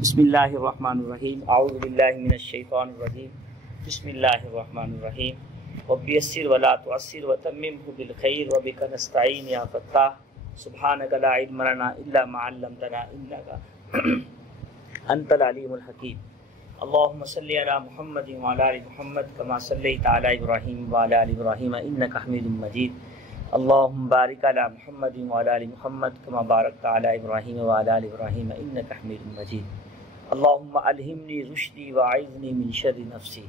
بسم اللہ الرحمن الرحیم اعوذ باللہ من الشیطان الرجیم بسم اللہ الرحمن الرحیم رب یسر ولا تعسر وتممه بالخیر وبک نستعین یا فتاح سبحانک لا علم لنا الا ما علمتنا انک انت العلیم الحکیم اللهم صل علی محمد وعلی آل محمد کما صلیت علی ابراہیم وعلی آل ابراہیم انک حمید مجید اللهم بارک علی محمد وعلی آل محمد کما بارکت علی ابراہیم وعلی آل ابراہیم انک حمید مجید اللهم الہمنی رشدی واعذنی من شر نفسی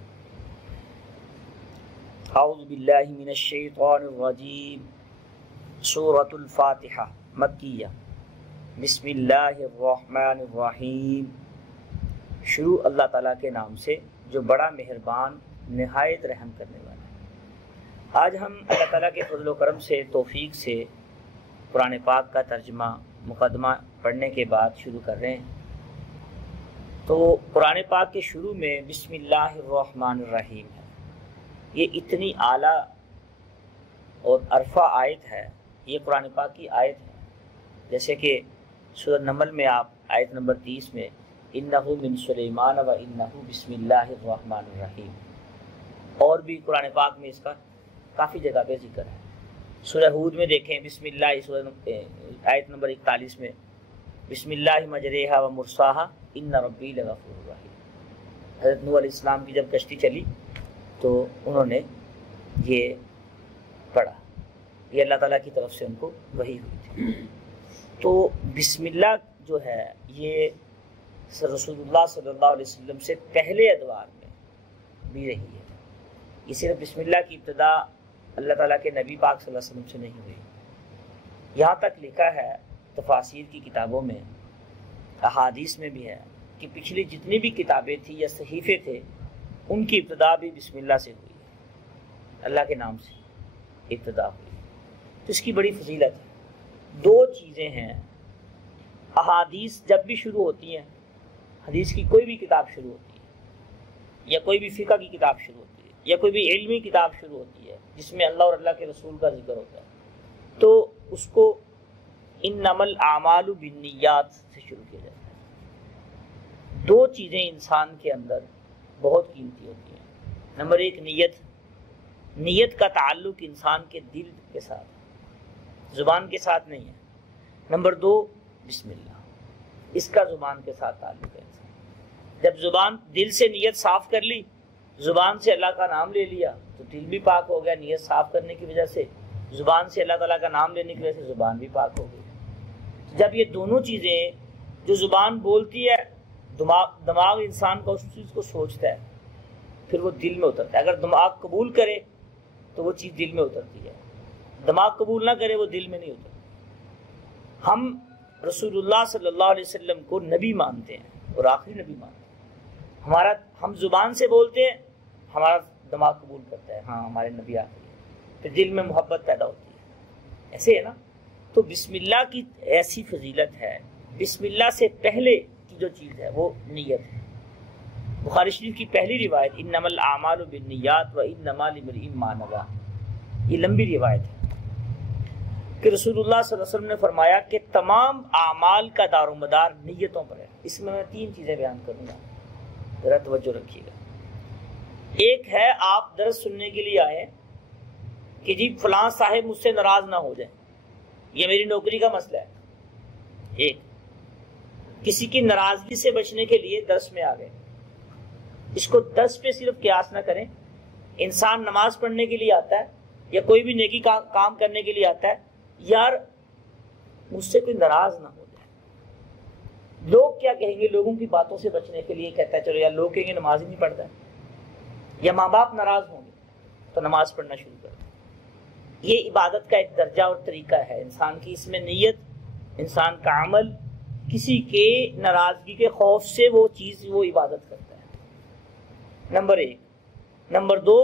اعوذ باللہ من الشیطان الرجیم سورۃ الفاتحہ مکیہ بسم اللہ الرحمن الرحیم شروع اللہ تعالیٰ کے نام سے جو بڑا مہربان نہایت رحم کرنے والا ہے۔ آج ہم اللہ تعالیٰ کے فضل و کرم سے توفیق سے قرآن پاک کا ترجمہ مقدمہ پڑھنے کے بعد شروع کر رہے ہیں۔ تو قرآن پاک کے شروع میں بسم اللہ الرحمن الرحیم ہے۔ یہ اتنی اعلیٰ اور عرفہ آیت ہے، یہ قرآن پاک کی آیت ہے۔ جیسے کہ سورۃ نمل میں آپ آیت نمبر 30 میں انہ من سلیمان و انہ بسم اللہ الرحمن الرحیم، اور بھی قرآن پاک میں اس کا کافی جگہ پہ ذکر ہے۔ سورہ ہود میں دیکھیں بسم اللہ آیت نمبر 41 میں بسم اللہ مجریہا و مرساہا ان ربی لغفور رحیم۔ حضرت نوح علیہ السلام کی جب کشتی چلی تو انہوں نے یہ پڑھا، یہ اللہ تعالیٰ کی طرف سے ان کو وحی ہوئی تھی۔ تو بسم اللہ جو ہے یہ رسول اللہ صلی اللہ علیہ وسلم سے پہلے ادوار میں بھی رہی ہے۔ یہ صرف بسم اللہ کی ابتدا اللہ تعالیٰ کے نبی پاک صلی اللہ علیہ وسلم سے نہیں ہوئی، یہاں تک لکھا ہے تفاسیر کی کتابوں میں، احادیث میں بھی ہے کہ پچھلی جتنی بھی کتابیں تھیں یا صحیفے تھے ان کی ابتدا بھی بسم اللہ سے ہوئی ہے، اللہ کے نام سے ابتدا ہوئی۔ تو اس کی بڑی فضیلت ہے۔ دو چیزیں ہیں، احادیث جب بھی شروع ہوتی ہیں، حدیث کی کوئی بھی کتاب شروع ہوتی ہے یا کوئی بھی فقہ کی کتاب شروع ہوتی ہے یا کوئی بھی علمی کتاب شروع ہوتی ہے جس میں اللہ اور اللہ کے رسول کا ذکر ہوتا ہے، تو اس کو انما الاعمال بالنیات سے شروع کیا جاتا ہے۔ دو چیزیں انسان کے اندر بہت قیمتی ہوتی ہیں۔ نمبر ایک نیت کا تعلق انسان کے دل کے ساتھ، زبان کے ساتھ نہیں ہے۔ نمبر دو بسم اللہ، اس کا زبان کے ساتھ تعلق ہے۔ انسان جب زبان دل سے نیت صاف کر لی، زبان سے اللہ کا نام لے لیا تو دل بھی پاک ہو گیا، نیت صاف کرنے کی وجہ سے، زبان سے اللہ تعالیٰ کا نام لینے کی وجہ سے زبان بھی پاک ہو گئی۔ جب یہ دونوں چیزیں، جو زبان بولتی ہے، دماغ انسان کا اس چیز کو سوچتا ہے، پھر وہ دل میں اترتا ہے۔ اگر دماغ قبول کرے تو وہ چیز دل میں اترتی ہے، دماغ قبول نہ کرے وہ دل میں نہیں اترتی۔ ہم رسول اللہ صلی اللہ علیہ وسلم کو نبی مانتے ہیں اور آخری نبی مانتے ہیں۔ ہم زبان سے بولتے ہیں، ہمارا دماغ قبول کرتا ہے ہاں ہمارے نبی آخری ہیں، پھر دل میں محبت پیدا ہوتی ہے۔ ایسے ہے نا؟ تو بسم اللہ کی ایسی فضیلت ہے، بسم اللہ سے پہلے کی جو چیز ہے وہ نیت ہے۔ بخاری شریف کی پہلی روایت انما الاعمال بالنیات وانما لامرئ ما نویٰ، یہ لمبی روایت ہے کہ رسول اللہ صلی اللہ علیہ وسلم نے فرمایا کہ تمام اعمال کا دار و مدار نیتوں پر ہے۔ اس میں تین چیزیں بیان کروں گا، ذرا توجہ رکھیے گا۔ ایک ہے آپ درس سننے کے لیے آئے کہ جی فلاں صاحب مجھ سے ناراض نہ ہو جائے، یہ میری نوکری کا مسئلہ ہے۔ ایک کسی کی ناراضگی سے بچنے کے لیے درس میں آ گئے، اس کو درس پہ صرف قیاس نہ کریں۔ انسان نماز پڑھنے کے لیے آتا ہے یا کوئی بھی نیکی کام کرنے کے لیے آتا ہے، یار مجھ سے کوئی ناراض نہ ہو جائے، لوگ کیا کہیں گے، لوگوں کی باتوں سے بچنے کے لیے کہتا ہے چلو یار لوگ کہیں گے نماز ہی نہیں پڑھتا ہے، یا ماں باپ ناراض ہوں گے تو نماز پڑھنا شروع کر دیں۔ یہ عبادت کا ایک درجہ اور طریقہ ہے انسان کی، اس میں نیت، انسان کا عمل کسی کے ناراضگی کے خوف سے وہ چیز وہ عبادت کرتا ہے، نمبر ایک۔ نمبر دو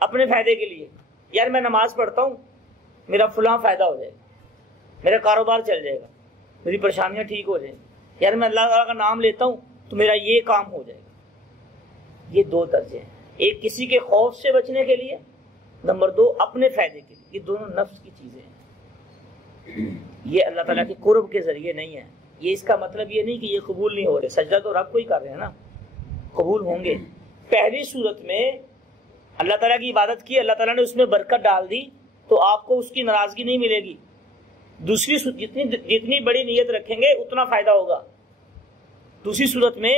اپنے فائدے کے لیے، یار میں نماز پڑھتا ہوں میرا فلاں فائدہ ہو جائے گا، میرا کاروبار چل جائے گا، میری پریشانیاں ٹھیک ہو جائیں گی، یار میں اللہ تعالیٰ کا نام لیتا ہوں تو میرا یہ کام ہو جائے گا۔ یہ دو درجے ہیں، ایک کسی کے خوف سے بچنے کے لیے، نمبر دو اپنے فائدے کے لیے۔ یہ دونوں نفس کی چیزیں ہیں، یہ اللہ تعالیٰ کے قرب کے ذریعے نہیں ہیں، یہ اس کا مطلب یہ نہیں کہ یہ قبول نہیں ہو رہے، سجدہ تو رب کو ہی کر رہے ہیں نا، قبول ہوں گے۔ پہلی صورت میں اللہ تعالیٰ کی عبادت کی، اللہ تعالیٰ نے اس میں برکت ڈال دی تو آپ کو اس کی ناراضگی نہیں ملے گی۔ دوسری صورت جتنی بڑی نیت رکھیں گے اتنا فائدہ ہوگا۔ دوسری صورت میں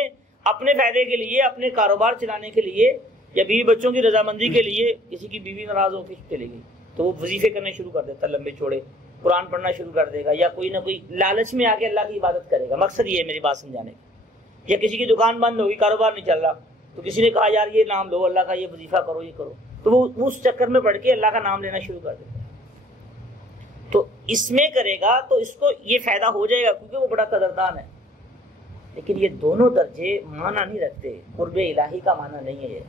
اپنے فائدے کے لیے، اپنے کاروبار چلانے کے لیے یا بیوی بچوں کی رضامندی کے لیے، کسی کی بیوی ناراض ہو کے چلے گئی تو وہ وظیفے کرنے شروع کر دیتا، لمبے چوڑے قرآن پڑھنا شروع کر دے گا، یا کوئی نہ کوئی لالچ میں آ کے اللہ کی عبادت کرے گا۔ مقصد یہ ہے میری بات سمجھانے کا۔ یا کسی کی دکان بند ہوگی، کاروبار نہیں چل رہا، تو کسی نے کہا یار یہ نام لو اللہ کا، یہ وظیفہ کرو، یہ کرو، تو وہ اس چکر میں پڑھ کے اللہ کا نام لینا شروع کر دیتا ہے۔ تو اس میں کرے گا تو اس کو یہ فائدہ ہو جائے گا کیونکہ وہ بڑا قدردان ہے۔ لیکن یہ دونوں درجے معنی نہیں رکھتے، قرب الہی کا معنی نہیں ہے یہ،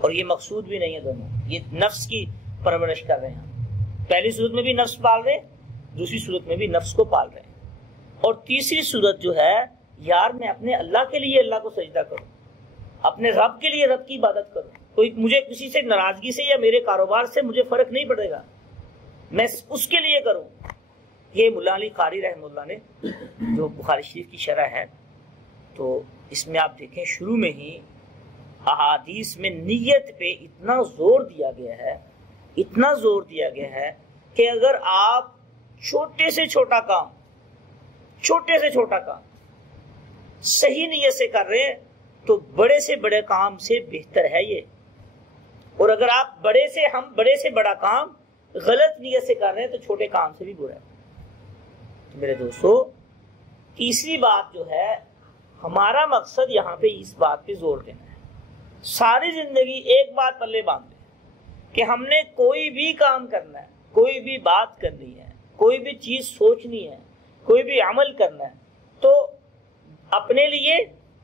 اور یہ مقصود بھی نہیں ہے۔ دونوں یہ نفس کی پرورش کر رہے ہیں۔ پہلی صورت میں بھی نفس پال رہے ہیں، دوسری صورت میں بھی نفس کو پال رہے ہیں، اور تیسری صورت جو ہے یار میں اپنے اللہ کے لیے اللہ کو سجدہ کروں، اپنے رب کے لیے رب کی عبادت کروں، کوئی مجھے کسی سے ناراضگی سے یا میرے کاروبار سے مجھے فرق نہیں پڑے گا، میں اس کے لیے کروں۔ یہ مولا علی قاری رحمہ اللہ نے جو بخاری شریف کی شرح ہے، تو اس میں آپ دیکھیں شروع میں ہی احادیث میں نیت پہ اتنا زور دیا گیا ہے، اتنا زور دیا گیا ہے کہ اگر آپ چھوٹے سے چھوٹا کام صحیح نیت سے کر رہے ہیں تو بڑے سے بڑے کام سے بہتر ہے یہ، اور اگر آپ بڑے سے بڑا کام غلط نیت سے کر رہے ہیں تو چھوٹے کام سے بھی برا ہے۔ تو میرے دوستو، تیسری بات جو ہے، ہمارا مقصد یہاں پہ اس بات پہ زور دینا ہے، ساری زندگی ایک بات پلے باندھ لیں کہ ہم نے کوئی بھی کام کرنا ہے، کوئی بھی بات کرنی ہے، کوئی بھی چیز سوچنی ہے، کوئی بھی عمل کرنا ہے تو اپنے لیے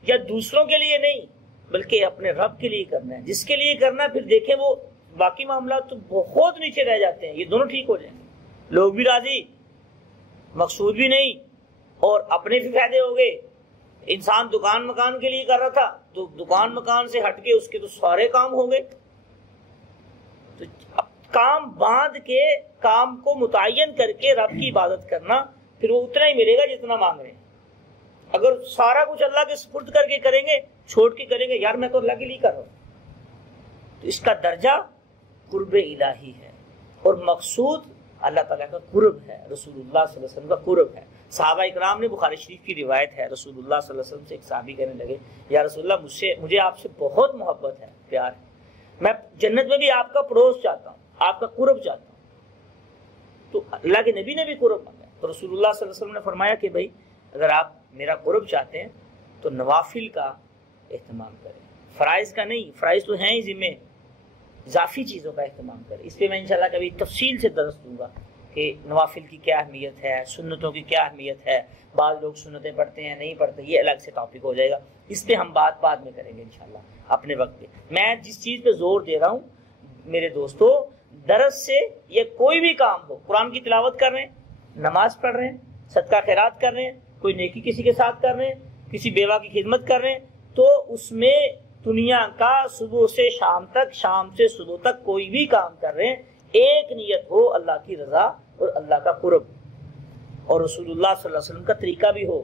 یا دوسروں کے لیے نہیں بلکہ اپنے رب کے لیے کرنا ہے۔ جس کے لیے کرنا ہے پھر دیکھیں وہ باقی معاملات تو بہت نیچے رہ جاتے ہیں، یہ دونوں ٹھیک ہو جائیں گے، لوگ بھی راضی، مقصود بھی نہیں، اور اپنے بھی فائدے ہو گئے۔ انسان دکان مکان کے لیے کر رہا تھا تو دکان مکان سے ہٹ کے اس کے تو سارے کام ہو گئے۔ تو کام باندھ کے، کام کو متعین کر کے رب کی عبادت کرنا، پھر وہ اتنا ہی ملے گا جتنا مانگ رہے ہیں۔ اگر سارا کچھ اللہ کے سپرد کر کے کریں گے، چھوڑ کے کریں گے یار میں تو اللہ کے لیے کر رہا ہوں، تو اس کا درجہ قرب الہی ہے، اور مقصود اللہ تعالیٰ کا قرب ہے، رسول اللہ صلی اللہ علیہ وسلم کا قرب ہے۔ صحابہ اکرام نے، بخاری شریف کی روایت ہے، رسول اللہ صلی اللہ علیہ وسلم سے ایک صحابی کہنے لگے یا رسول اللہ مجھے آپ سے بہت محبت ہے، پیار ہے، میں جنت میں بھی آپ کا پڑوس چاہتا ہوں، آپ کا قرب چاہتا ہوں۔ تو اللہ کے نبی نے بھی قرب مانگا، تو رسول اللہ صلی اللہ علیہ وسلم نے فرمایا کہ بھائی اگر آپ میرا قرب چاہتے ہیں تو نوافل کا اہتمام کریں، فرائض کا نہیں، فرائض تو ہیں ہی ذمہ، اضافی چیزوں کا اہتمام کریں۔ اس پہ میں انشاءاللہ کبھی تفصیل سے درس دوں گا کہ نوافل کی کیا اہمیت ہے، سنتوں کی کیا اہمیت ہے، بعض لوگ سنتیں پڑھتے ہیں نہیں پڑھتے، یہ الگ سے ٹاپک ہو جائے گا، اس پہ ہم بات بعد میں کریں گے انشاءاللہ اپنے وقت پہ۔ میں جس چیز پہ زور دے رہا ہوں میرے دوستو، درس سے یا کوئی بھی کام ہو، قرآن کی تلاوت کر رہے ہیں، نماز پڑھ رہے ہیں، صدقہ خیرات کر رہے ہیں، کوئی نیکی کسی کے ساتھ کر رہے ہیں، کسی بیوہ کی خدمت کر رہے ہیں، تو اس میں دنیا کا صبح سے شام تک، شام سے صبح تک کوئی بھی کام کر رہے ہیں، ایک نیت ہو اللہ کی رضا اور اللہ کا قرب، اور رسول اللہ صلی اللہ علیہ وسلم کا طریقہ بھی ہو۔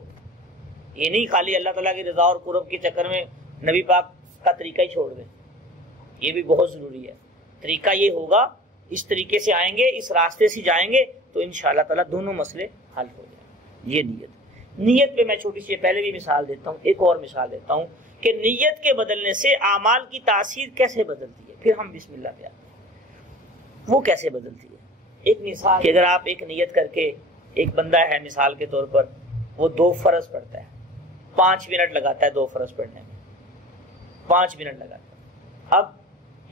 یہ نہیں خالی اللہ تعالیٰ کی رضا اور قرب کے چکر میں نبی پاک کا طریقہ ہی چھوڑ دیں، یہ بھی بہت ضروری ہے۔ طریقہ یہ ہوگا، اس طریقے سے آئیں گے، اس راستے سے جائیں گے تو انشاءاللہ تعالیٰ دونوں مسئلے حل ہو جائیں۔ یہ نیت پہ میں چھوٹی سی پہلے بھی مثال دیتا ہوں، ایک اور مثال دیتا ہوں کہ نیت کے بدلنے سے اعمال کی تاثیر کیسے بدلتی ہے، پھر ہم بسم اللہ پہ آتے ہیں، وہ کیسے بدلتی ہے۔ ایک مثال کہ اگر آپ ایک نیت کر کے، ایک بندہ ہے مثال کے طور پر، وہ 2 فرض پڑھتا ہے، 5 منٹ لگاتا ہے 2 فرض پڑھنے میں، 5 منٹ لگاتا ہے۔ اب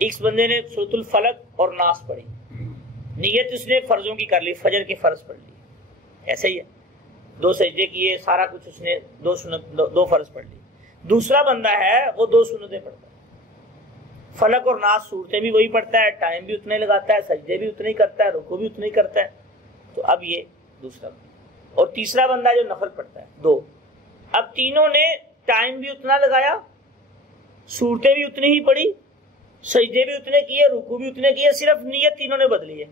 اس بندے نے سورۃ الفلق اور ناس پڑھی، نیت اس نے فرضوں کی کر لی، فجر کے فرض پڑھ لی، ایسا ہی ہے، 2 سجدے کیے، سارا کچھ اس نے 2 فرض پڑھ لی۔ دوسرا بندہ ہے وہ 2 سنتیں پڑھتا ہے، فلق اور ناس صورتیں بھی وہی پڑھتا ہے، ٹائم بھی اتنا ہی لگاتا ہے، سجدے بھی اتنے ہی کرتا ہے، رکوع بھی اتنا ہی کرتا ہے۔ تو اب یہ دوسرا بندہ، اور تیسرا بندہ جو نفل پڑھتا ہے 2، اب تینوں نے ٹائم بھی اتنا لگایا، صورتیں بھی اتنی ہی پڑھی، سجدے بھی اتنے کیے، رکوع بھی اتنے کیے، صرف نیت تینوں نے بدلی ہے۔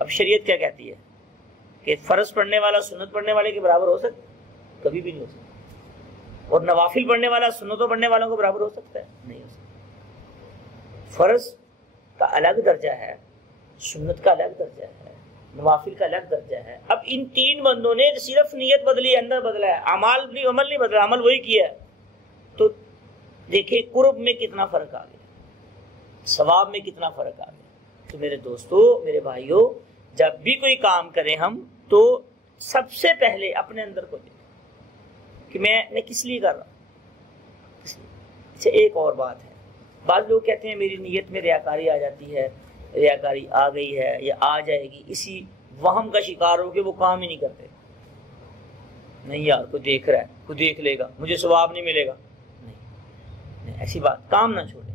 اب شریعت کیا کہتی ہے کہ فرض پڑھنے والا سنت پڑھنے والے کے برابر ہو سکتا ہے؟ کبھی بھی نہیں ہو سکتا. اور نوافل پڑھنے والا سنتوں پڑھنے والوں کو برابر ہو سکتا ہے؟ نہیں ہو سکتا. فرض کا الگ درجہ ہے، سنت کا الگ درجہ ہے، نوافل کا الگ درجہ ہے. اب ان تین بندوں نے صرف نیت بدلی، اندر بدلا ہے، عمل نہیں بدلا، عمل وہی کیا ہے. تو دیکھیں قرب میں کتنا فرق آ گیا، ثواب میں کتنا فرق آ گیا. تو میرے دوستو، میرے بھائیوں، جب بھی کوئی کام کریں ہم تو سب سے پہلے اپنے اندر کو دیکھیں کہ میں کس لیے کر رہا ہوں. اچھا ایک اور بات ہے، بعض لوگ کہتے ہیں میری نیت میں ریاکاری آ جاتی ہے، ریاکاری آ گئی ہے یا آ جائے گی، اسی وہم کا شکار ہو کے وہ کام ہی نہیں کرتے. نہیں یار کوئی دیکھ رہا ہے، کوئی دیکھ لے گا، مجھے ثواب نہیں ملے گا. نہیں، ایسی بات، کام نہ چھوڑیں.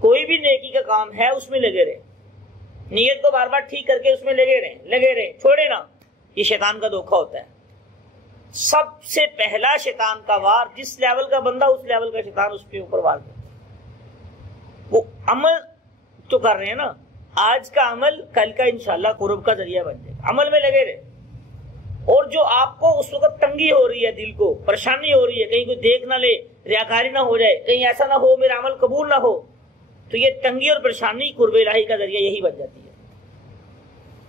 کوئی بھی نیکی کا کام ہے اس میں لگے رہے، نیت کو بار بار ٹھیک کر کے اس میں لگے رہیں، چھوڑے نا. یہ شیطان کا دھوکہ ہوتا ہے. سب سے پہلا شیطان کا وار، جس لیول کا بندہ اس لیول کا شیطان اس کے اوپر وار کرتا ہے. وہ عمل تو کر رہے ہیں نا، آج کا عمل کل کا انشاءاللہ قرب کا ذریعہ بن جائے گا. عمل میں لگے رہے. اور جو آپ کو اس وقت تنگی ہو رہی ہے، دل کو پریشانی ہو رہی ہے، کہیں کوئی دیکھ نہ لے، ریاکاری نہ ہو جائے، کہیں ایسا نہ ہو میرا عمل قبول نہ ہو، تو یہ تنگی اور پریشانی قرب الہی کا ذریعہ یہی بن جاتی ہے.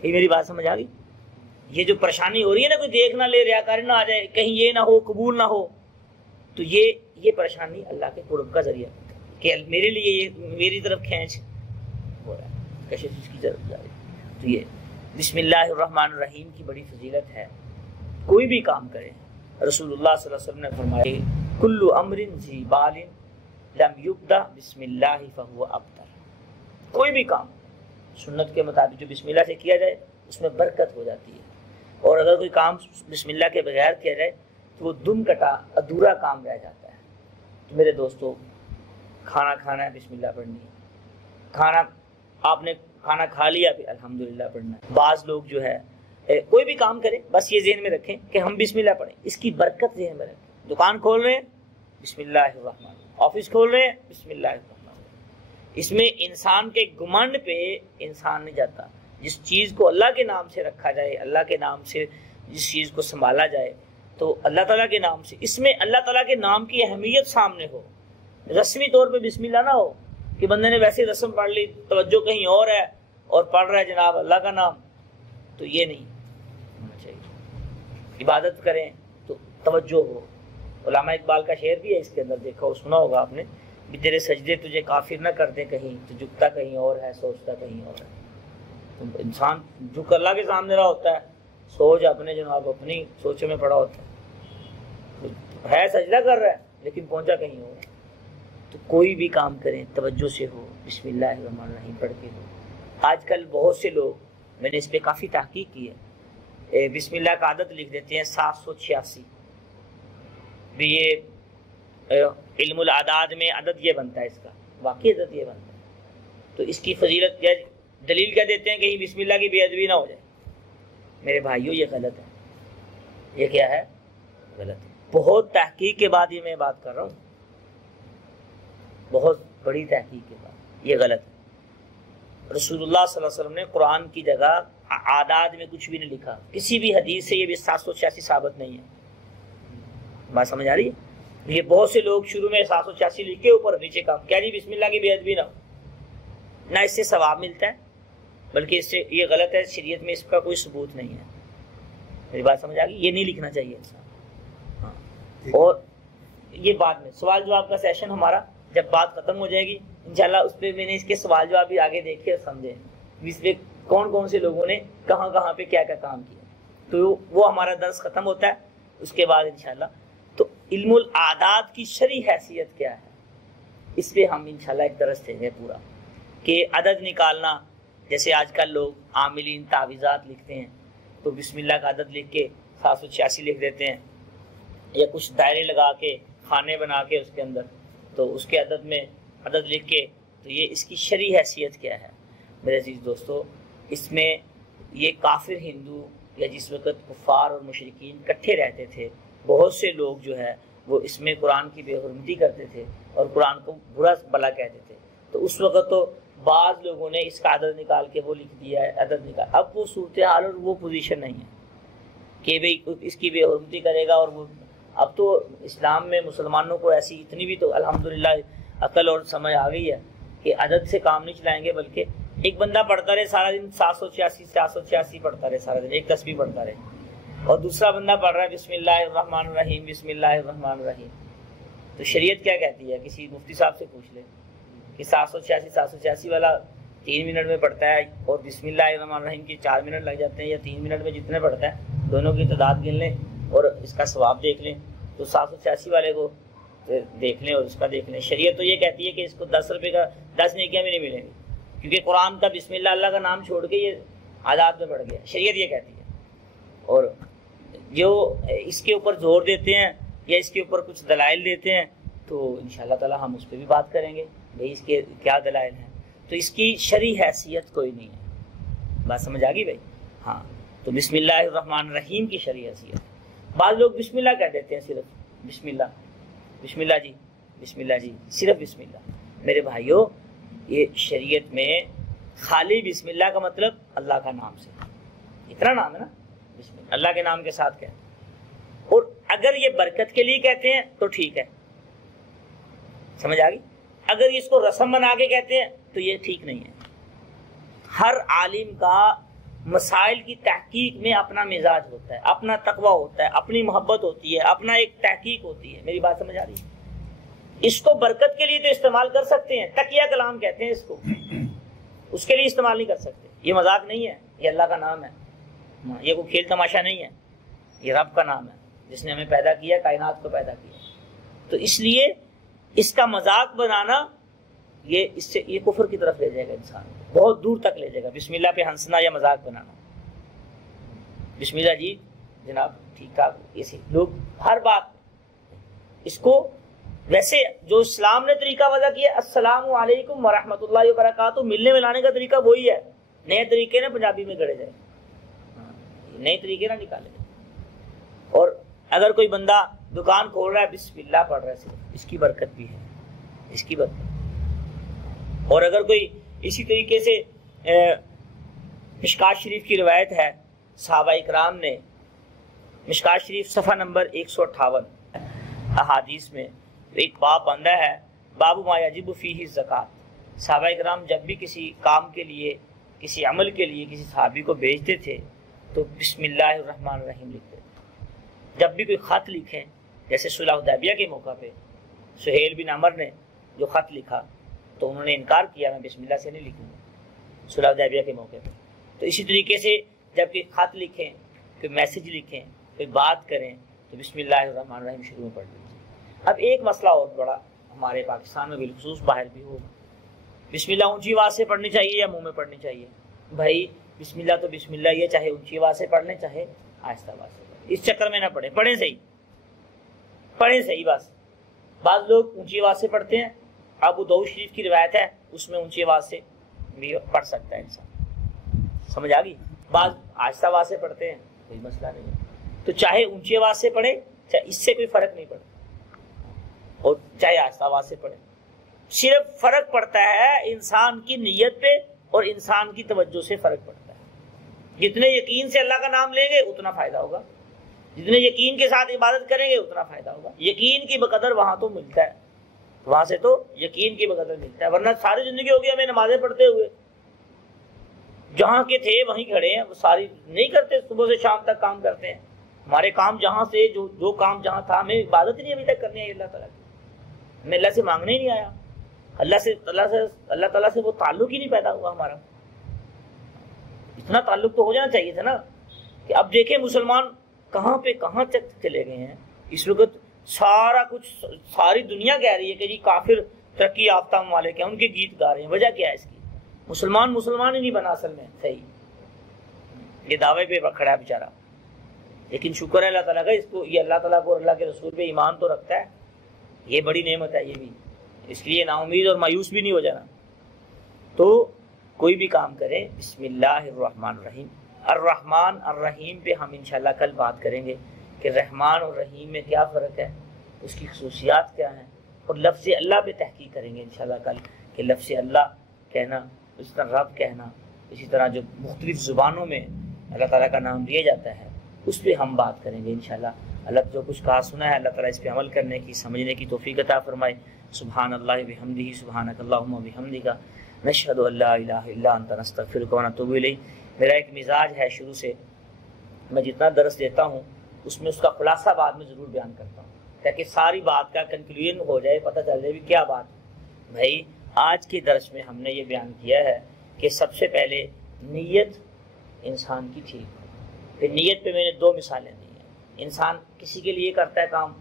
یہ میری بات سمجھ آ گئی؟ یہ جو پریشانی ہو رہی ہے نا، کوئی دیکھ نہ لے، ریاکاری نہ آ جائے، کہیں یہ نہ ہو، قبول نہ ہو، تو یہ پریشانی اللہ کے قرب کا ذریعہ کہ میرے لیے یہ میری طرف کھینچ ہو رہا ہے، کشش اس کی طرف جا رہی ہے. تو یہ بسم اللہ الرحمن الرحیم کی بڑی فضیلت ہے. کوئی بھی کام کرے، رسول اللہ صلی اللہ علیہ وسلم نے فرمایا کل امر ذی بال لم یبدأ بسم اللہ فہو ابتر. کوئی بھی کام سنت کے مطابق جو بسم اللہ سے کیا جائے اس میں برکت ہو جاتی ہے. اور اگر کوئی کام بسم اللہ کے بغیر کیا جائے تو وہ دم کٹا ادھورا کام رہ جاتا ہے. تو میرے دوستو، کھانا کھانا ہے بسم اللہ پڑھنی ہے. آپ نے کھانا کھا لیا بھی الحمدللہ پڑھنا ہے. بعض لوگ جو ہے کوئی بھی کام کرے بس یہ ذہن میں رکھیں کہ ہم بسم اللہ پڑھیں، اس کی برکت ذہن میں رکھیں. دکان کھول رہے ہیں بسم اللہ الرحمن، آفس کھول رہے ہیں بسم اللہ الرحمن. اس میں انسان کے گمنڈ پہ انسان نہیں جاتا. جس چیز کو اللہ کے نام سے رکھا جائے، اللہ کے نام سے جس چیز کو سنبھالا جائے تو اللہ تعالیٰ کے نام سے، اس میں اللہ تعالیٰ کے نام کی اہمیت سامنے ہو. رسمی طور پہ بسم اللہ نہ ہو کہ بندے نے ویسے رسم پڑھ لی، توجہ کہیں اور ہے اور پڑھ رہا ہے جناب اللہ کا نام. تو یہ نہیں ہونا چاہیے. عبادت کریں تو توجہ ہو. علامہ اقبال کا شعر بھی ہے اس کے اندر، دیکھا ہو، سنا ہوگا آپ نے، بھی تیرے سجدے تجھے کافر نہ کر دیں کہیں، تو جھکتا کہیں اور ہے، سوچتا کہیں اور ہے. تو انسان جھک اللہ کے سامنے رہا ہوتا ہے، سوچ اپنے جناب اپنی سوچوں میں پڑا ہوتا ہے سجدہ کر رہا ہے لیکن پہنچا کہیں اور. تو کوئی بھی کام کریں توجہ سے ہو، بسم اللہ الرحمن الرحیم پڑھ کے ہو. آج کل بہت سے لوگ، میں نے اس پہ کافی تحقیق کی ہے، بسم اللہ کا عدد لکھ دیتے ہیں 786. بھی یہ علم العداد میں عدد یہ بنتا ہے، اس کا واقعی عدد یہ بنتا ہے. تو اس کی فضیلت یا دلیل کیا دیتے ہیں کہیں بسم اللہ کی بے ادبی نہ ہو جائے. میرے بھائیوں یہ غلط ہے. یہ کیا ہے؟ غلط ہے. بہت تحقیق کے بعد یہ میں بات کر رہا ہوں، بہت بڑی تحقیق کے بعد یہ غلط ہے. رسول اللہ صلی اللہ علیہ وسلم نے قرآن کی جگہ اعداد میں کچھ بھی نہیں لکھا. کسی بھی حدیث سے یہ بھی 786 ثابت نہیں ہے. بات سمجھ آ رہی ہے؟ یہ بہت سے لوگ شروع میں 786 لکھ کے اوپر نیچے کام کیا جی بسم اللہ کی بے ادبی نہ ہو. نہ اس سے ثواب ملتا ہے بلکہ اس سے یہ غلط ہے، شریعت میں اس کا کوئی ثبوت نہیں ہے. میری بات سمجھ آ گئی؟ یہ نہیں لکھنا چاہیے انسان. ہاں. اور یہ بعد میں سوال جواب کا سیشن ہمارا جب بات ختم ہو جائے گی انشاءاللہ، اس پہ میں نے اس کے سوال جواب بھی آگے دیکھے اور سمجھے، اس پہ کون کون سے لوگوں نے کہاں کہاں پہ کیا کیا کام کیا. تو وہ ہمارا درس ختم ہوتا ہے. اس کے بعد انشاءاللہ تو علم الاعداد کی شرعی حیثیت کیا ہے، اس پہ ہم انشاءاللہ ایک درس دیں گے پورا، کہ عدد نکالنا. جیسے آج کل لوگ عاملین تعویذات لکھتے ہیں تو بسم اللہ کا عدد لکھ کے 786 لکھ دیتے ہیں، یا کچھ دائرے لگا کے خانے بنا کے اس کے اندر تو اس کے عدد میں عدد لکھ کے. تو یہ اس کی شرعی حیثیت کیا ہے میرے عزیز دوستو؟ اس میں یہ کافر ہندو یا جس وقت کفار اور مشرکین اکٹھے رہتے تھے، بہت سے لوگ جو ہے وہ اس میں قرآن کی بے حرمتی کرتے تھے اور قرآن کو برا بلا کہتے تھے. تو اس وقت تو بعض لوگوں نے اس کا عدد نکال کے وہ لکھ دیا ہے، عدد نکال. اب وہ صورتحال اور وہ پوزیشن نہیں ہے. کہ بھئی اس کی بے حرمتی کرے گا. اور وہ اب تو اسلام میں مسلمانوں کو ایسی اتنی بھی تو الحمدللہ عقل اور سمجھ آ گئی ہے کہ عدد سے کام نہیں چلائیں گے، بلکہ ایک بندہ پڑھتا رہے سارا دن 786 پڑھتا رہے سارا دن، ایک تسبیح پڑھتا رہے، اور دوسرا بندہ پڑھ رہا ہے بسم اللہ الرحمن الرحیم بسم اللہ الرحمن الرحیم. تو شریعت کیا کہتی ہے؟ کسی مفتی صاحب سے پوچھ لے کہ 786 والا 3 منٹ میں پڑھتا ہے اور بسم اللہ الرحمن الرحیم کی 4 منٹ لگ جاتے ہیں، یا 3 منٹ میں جتنے پڑھتا ہے دونوں کی تعداد گن لیں اور اس کا ثواب دیکھ لیں، تو 786 والے کو دیکھ لیں اور اس کا دیکھ لیں. شریعت تو یہ کہتی ہے کہ اس کو 10 روپے کا 10 نیکیاں بھی نہیں ملیں گی، کیونکہ قرآن کا بسم اللہ اللہ کا نام چھوڑ کے یہ عادات میں بڑھ گیا. شریعت یہ کہتی ہے. اور جو اس کے اوپر زور دیتے ہیں یا اس کے اوپر کچھ دلائل دیتے ہیں تو انشاءاللہ تعالی ہم اس پہ بھی بات کریں گے بھئی اس کے کیا دلائل ہیں. تو اس کی شرعی حیثیت کوئی نہیں ہے. بات سمجھ آ گئی بھائی؟ ہاں. تو بسم اللہ الرحمن الرحیم کی شرعی حیثیت. بعض لوگ بسم اللہ کہہ دیتے ہیں، صرف بسم اللہ، بسم اللہ جی، بسم اللہ جی، صرف بسم اللہ. میرے بھائیوں، یہ شریعت میں خالی بسم اللہ کا مطلب اللہ کا نام سے، اتنا نام ہے نا، بسم اللہ اللہ کے نام کے ساتھ کہتے ہیں. اور اگر یہ برکت کے لیے کہتے ہیں تو ٹھیک ہے، سمجھ آ گئی. اگر اس کو رسم بنا کے کہتے ہیں تو یہ ٹھیک نہیں ہے. ہر عالم کا مسائل کی تحقیق میں اپنا مزاج ہوتا ہے، اپنا تقویٰ ہوتا ہے، اپنی محبت ہوتی ہے، اپنا ایک تحقیق ہوتی ہے. میری بات سمجھ آ رہی ہے؟ اس کو برکت کے لیے تو استعمال کر سکتے ہیں، تقیہ کلام کہتے ہیں اس کو، اس کے لیے استعمال نہیں کر سکتے. یہ مذاق نہیں ہے، یہ اللہ کا نام ہے، یہ کوئی کھیل تماشا نہیں ہے، یہ رب کا نام ہے جس نے ہمیں پیدا کیا، کائنات کو پیدا کیا. تو اس لیے اس کا مذاق بنانا یہ کفر کی طرف لے جائے گا انسان کو، بہت دور تک لے جائے گا. بسم اللہ پہ ہنسنا یا مذاق بنانا، بسم اللہ جی جناب ٹھیک ٹھاک، ایسے لوگ ہر بات اس کو، ویسے جو اسلام نے طریقہ وضع کیا السلام علیکم ورحمۃ اللہ وبرکاتہ، ملنے ملانے کا طریقہ وہی ہے. نئے طریقے نا پنجابی میں گڑے جائے، نئے طریقے نہ نکالے. اور اگر کوئی بندہ دکان کھول رہا ہے بسم اللہ پڑھ رہا ہے صرف، اس کی برکت بھی ہے، اس کی برکت. اور اگر کوئی اسی طریقے سے مشکات شریف کی روایت ہے، صحابہ اکرام نے مشکات شریف صفحہ نمبر 158 احادیث میں ایک باب بندہ ہے، باب ما یجب فیہ الزکات. صحابہ اکرام جب بھی کسی کام کے لیے، کسی عمل کے لیے کسی صحابی کو بھیجتے تھے تو بسم اللہ الرحمن الرحیم لکھتے تھے. جب بھی کوئی خط لکھیں، جیسے صلح حدیبیہ کے موقع پہ سہیل بن عمر نے جو خط لکھا تو انہوں نے انکار کیا، میں بسم اللہ سے نہیں لکھوں گا صلح حدیبیہ کے موقع پہ. تو اسی طریقے سے جب کوئی خط لکھیں، کوئی میسج لکھیں، کوئی بات کریں تو بسم اللہ الرحمن الرحیم شروع میں پڑھ لیجیے. اب ایک مسئلہ اور بڑا ہمارے پاکستان میں بالخصوص باہر بھی ہوگا، بسم اللہ اونچی آواز سے پڑھنی چاہیے یا منہ میں پڑھنی چاہیے؟ بھائی بسم اللہ تو بسم اللہ یہ چاہے اونچی آواز سے پڑھ لیں چاہے آہستہ آواز سے پڑھیں، اس چکر میں نہ پڑھیں، پڑھیں صحیح، پڑھیں صحیح. بس بعض لوگ اونچی آواز سے پڑھتے ہیں، ابو داؤد شریف کی روایت ہے اس میں اونچی آواز سے بھی پڑھ سکتا ہے انسان، سمجھ آ گئی. بعض آہستہ آواز سے پڑھتے ہیں، کوئی مسئلہ نہیں ہے. تو چاہے اونچی آواز سے پڑھے، چاہے اس سے کوئی فرق نہیں پڑتا، اور چاہے آہستہ آواز سے پڑھے. صرف فرق پڑتا ہے انسان کی نیت پہ اور انسان کی توجہ سے فرق پڑتا ہے. جتنے یقین سے اللہ کا نام لیں گے اتنا فائدہ ہوگا، جتنے یقین کے ساتھ عبادت کریں گے اتنا فائدہ ہوگا. یقین کی بقدر وہاں تو ملتا ہے، وہاں سے تو یقین کی بقدر ملتا ہے. ورنہ ساری زندگی ہوگی ہمیں نمازیں پڑھتے ہوئے، جہاں کے تھے وہیں کھڑے ہیں، وہ ساری نہیں کرتے، صبح سے شام تک کام کرتے ہیں. ہمارے کام جہاں سے جو کام جہاں تھا، ہمیں عبادت ہی نہیں ابھی تک کرنی ہے اللہ تعالیٰ کی، ہمیں اللہ سے مانگنے ہی نہیں آیا، اللہ تعالیٰ سے وہ تعلق ہی نہیں پیدا ہوا ہمارا. اتنا تعلق تو ہو جانا چاہیے تھا نا. کہ اب دیکھیں مسلمان کہاں پہ کہاں تک چلے گئے ہیں. اس وقت سارا کچھ، ساری دنیا کہہ رہی ہے کہ جی کافر ترقی یافتہ ممالک ہیں، ان کے گیت گا رہے ہیں. وجہ کیا ہے اس کی؟ مسلمان ہی نہیں بنا اصل میں صحیح، یہ دعوے پہ کھڑا ہے بیچارہ. لیکن شکر ہے اللہ تعالیٰ کا، اس کو یہ اللہ تعالیٰ کو اور اللہ کے رسول پہ ایمان تو رکھتا ہے، یہ بڑی نعمت ہے یہ بھی. اس لیے نا امید اور مایوس بھی نہیں ہو جانا. تو کوئی بھی کام کریں بسم اللہ الرحمن الرحیم. الرحمن الرحیم پہ ہم انشاءاللہ کل بات کریں گے کہ رحمان اور رحیم میں کیا فرق ہے، اس کی خصوصیات کیا ہیں. اور لفظ اللہ پہ تحقیق کریں گے انشاءاللہ کل کہ لفظ اللہ کہنا، اس طرح رب کہنا، اسی طرح جو مختلف زبانوں میں اللہ تعالیٰ کا نام لیا جاتا ہے اس پہ ہم بات کریں گے انشاءاللہ۔ اللہ جو کچھ کہا سنا ہے اللہ تعالیٰ اس پہ عمل کرنے کی سمجھنے کی توفیق عطا فرمائے۔ سبحان اللہ بحمدہ سبحانک اللہم وبحمدک نشہد ان لا الہ الا انت نستغفرک ونتوب الیک۔ میرا ایک مزاج ہے شروع سے، میں جتنا درس دیتا ہوں اس میں اس کا خلاصہ بعد میں ضرور بیان کرتا ہوں تاکہ ساری بات کا کنکلوژن ہو جائے، پتہ چل جائے بھی کیا بات ہے۔ بھائی آج کے درس میں ہم نے یہ بیان کیا ہے کہ سب سے پہلے نیت انسان کی ٹھیک ہو۔ پھر نیت پہ میں نے دو مثالیں دی ہیں۔ انسان کسی کے لیے کرتا ہے کام،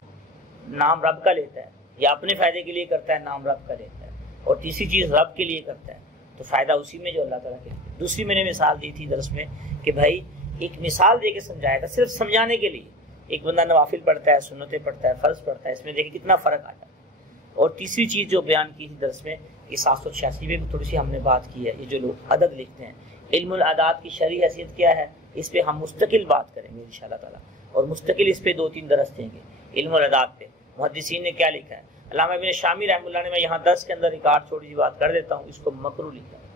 نام رب کا لیتا ہے، یا اپنے فائدے کے لیے کرتا ہے، نام رب کا لیتا ہے، اور تیسری چیز رب کے لیے کرتا ہے تو فائدہ اسی میں جو اللہ تعالیٰ کے لیے۔ دوسری میں نے مثال دی تھی درس میں کہ بھائی ایک مثال دے کے سمجھایا تھا صرف سمجھانے کے لیے۔ ایک بندہ نوافل پڑھتا ہے، سنتیں پڑھتا ہے، فرض پڑھتا ہے، اس میں دیکھیں کتنا فرق آتا ہے۔ اور تیسری چیز جو بیان کی تھی درس میں کہ 786 میں بھی تھوڑی سی ہم نے بات کی ہے، یہ جو لوگ عدد لکھتے ہیں، علم العداد کی شرعی حیثیت کیا ہے، اس پہ ہم مستقل بات کریں گے انشاءاللہ تعالیٰ، اور مستقل اس پہ 2-3 درس دیں گے علم العداد پہ۔ محدثین نے کیا لکھا ہے، علامہ ابن شامی رحمۃ اللہ نے، میں یہاں درس کے اندر ریکارڈ چھوٹی سی بات کر دیتا ہوں، اس کو مکروہ لکھا ہے،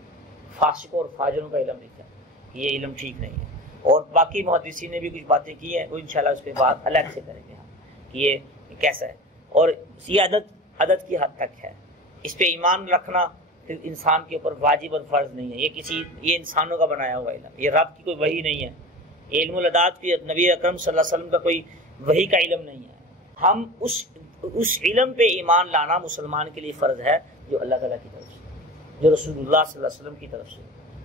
فاسقوں اور فاجروں کا علم لکھا ہے، یہ علم ٹھیک نہیں ہے۔ اور باقی محدثین نے بھی کچھ باتیں کی ہیں، وہ انشاءاللہ اس پہ بات الگ سے کریں گے ہم کہ یہ کیسا ہے۔ اور یہ عدد کی حد تک ہے، اس پہ ایمان رکھنا پھر انسان کے اوپر واجب اور فرض نہیں ہے، یہ انسانوں کا بنایا ہوا علم، یہ رب کی کوئی وحی نہیں ہے، یہ علم العداد کی نبی اکرم صلی اللہ علیہ وسلم کا کوئی وحی کا علم نہیں ہے۔ ہم اس علم پہ ایمان لانا مسلمان کے لیے فرض ہے جو اللہ تعالیٰ کی طرف سے، جو رسول اللہ صلی اللہ علیہ وسلم کی طرف سے،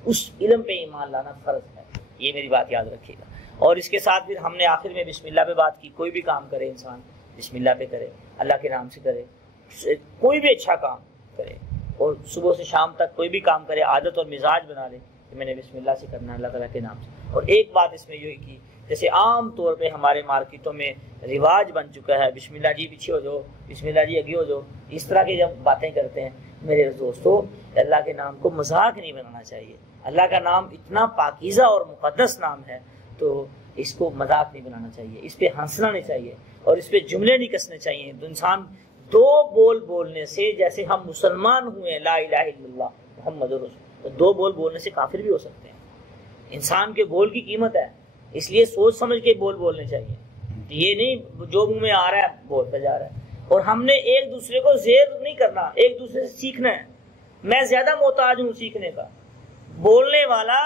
اس علم پہ ایمان لانا فرض ہے، یہ میری بات یاد رکھیے گا۔ اور اس کے ساتھ پھر ہم نے آخر میں بسم اللہ پہ بات کی، کوئی بھی کام کرے انسان بسم اللہ پہ کرے، اللہ کے نام سے کرے، کوئی بھی اچھا کام کرے، اور صبح سے شام تک کوئی بھی کام کرے، عادت اور مزاج بنا لے کہ میں نے بسم اللہ سے کرنا ہے اللہ تعالیٰ کے نام سے۔ اور ایک بات اس میں یہ کی، جیسے عام طور پہ ہمارے مارکیٹوں میں رواج بن چکا ہے، بسم اللہ جی پیچھے ہو جاؤ، بسم اللہ جی آگے ہو جاؤ، اس طرح کی جب باتیں کرتے ہیں میرے دوستو، اللہ کے نام کو مذاق نہیں بنانا چاہیے۔ اللہ کا نام اتنا پاکیزہ اور مقدس نام ہے تو اس کو مذاق نہیں بنانا چاہیے، اس پہ ہنسنا نہیں چاہیے، اور اس پہ جملے نہیں کسنے چاہیے۔ تو انسان دو بول بولنے سے، جیسے ہم مسلمان ہوئے لا الہ الا اللہ محمد رسول، تو دو بول بولنے سے کافر بھی ہو سکتے ہیں۔ انسان کے بول کی قیمت ہے، اس لیے سوچ سمجھ کے بول بولنے چاہیے، یہ نہیں جو منہ میں آ رہا ہے بولتا جا رہا ہے۔ اور ہم نے ایک دوسرے کو زیر نہیں کرنا، ایک دوسرے سے سیکھنا ہے۔ میں زیادہ محتاج ہوں سیکھنے کا، بولنے والا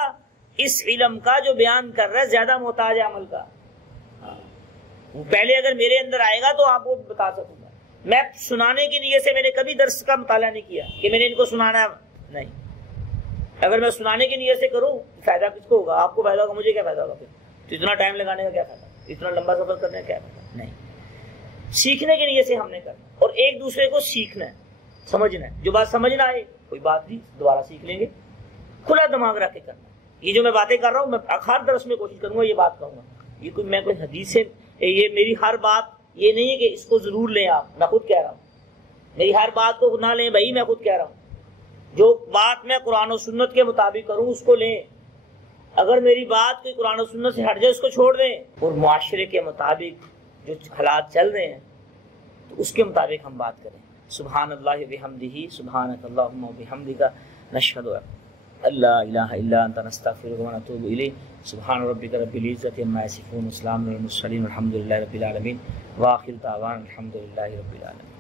اس علم کا جو بیان کر رہا ہے زیادہ محتاج ہے عمل کا۔ پہلے اگر میرے اندر آئے گا تو آپ کو بتا سکوں گا۔ میں سنانے کی نیت سے میں نے کبھی درس کا مطالعہ نہیں کیا کہ میں نے ان کو سنانا نہیں۔ اگر میں سنانے کی نیت سے کروں فائدہ کس کو ہوگا؟ آپ کو فائدہ ہوگا، مجھے کیا فائدہ ہوگا؟ پھر تو اتنا ٹائم لگانے کا کیا فائدہ، اتنا لمبا سفر کرنے کا کیا فائدہ؟ نہیں، سیکھنے کی نیت سے ہم نے کرنا، اور ایک دوسرے کو سیکھنا ہے، سمجھنا ہے۔ جو بات سمجھ نہ آئے کوئی بات نہیں، دوبارہ سیکھ لیں گے، کھلا دماغ رکھ کے کرنا۔ یہ جو میں باتیں کر رہا ہوں، میں ہر درس میں کوشش کروں گا یہ بات کہوں گا، یہ کوئی میں کوئی حدیث سے، یہ میری ہر بات یہ نہیں ہے کہ اس کو ضرور لیں آپ، میں خود کہہ رہا ہوں، میری ہر بات کو نہ لیں بھائی، میں خود کہہ رہا ہوں، جو بات میں قرآن و سنت کے مطابق کروں اس کو لیں، اگر میری بات کوئی قرآن و سنت سے ہٹ جائے اس کو چھوڑ دیں، اور معاشرے کے مطابق جو حالات چل رہے ہیں تو اس کے مطابق ہم بات کریں۔ سبحان اللہ بحمدہ سبحانک اللہم وبحمدک نشہد ان لا الہ الا انت نستغفرک ونتوب الیک۔ سبحان ربک رب العزۃ عما یصفون وسلام علی المرسلین والحمد للہ رب العالمین، وآخر دعوانا الحمد للہ رب العالمین۔